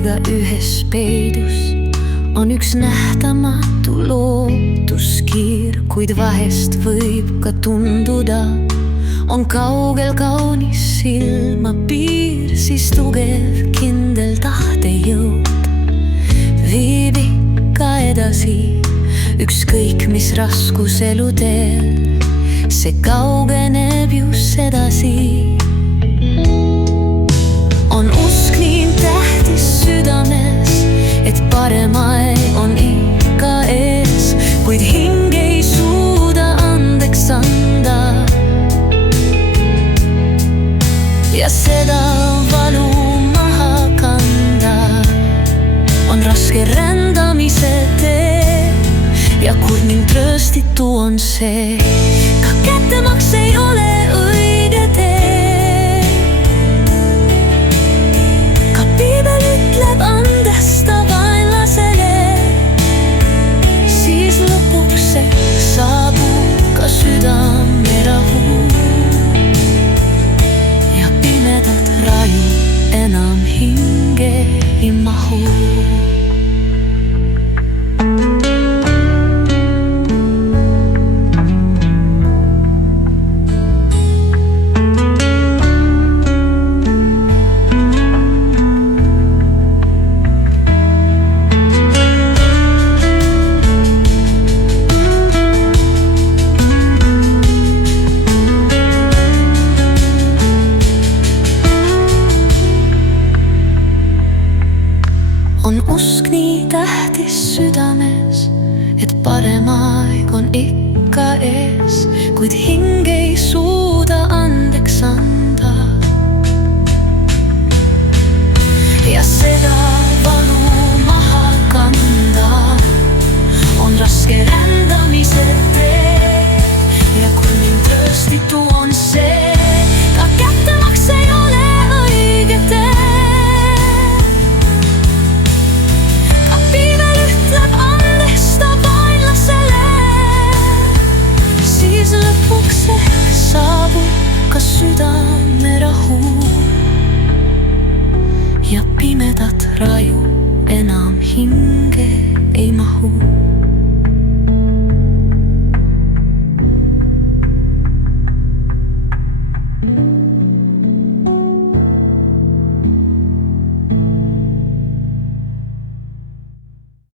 igaühes peidus on üks nähtamatu lootuskiir, kuid vahest võib ka tunduda, on kaugel kaunis silmapiir, siis tugev kindel tahtejõud viib ikka edasi, ükskõik mis raskus eluteel, see kaugeneb just sedasi. On usk nii tähtis südames, et parem aeg on ikka ees, kuid hing ei suuda andeks anda. Ja seda valu maha kanda on raske rändamise tee, ja kui mind trööstitu on see, ka kättemaks ei ole õige tee. Ka piibel ütleb andesta vaenlasele, siis lõpuks see saabub ka südamerahu. Ja pimedat raju enam hinge ei mahu. On usk nii tähtis südames, et parem aeg on ikka ees, kuid hing ei suuda andeks anda. Ja seda valu maha kanda on raske rändamise tee, ja kui mind trööstitu on see, ka kättemaks ei ole õige tee. Lõpuks saabub ka südamerahu, ja pimedat raju enam hinge ei mahu.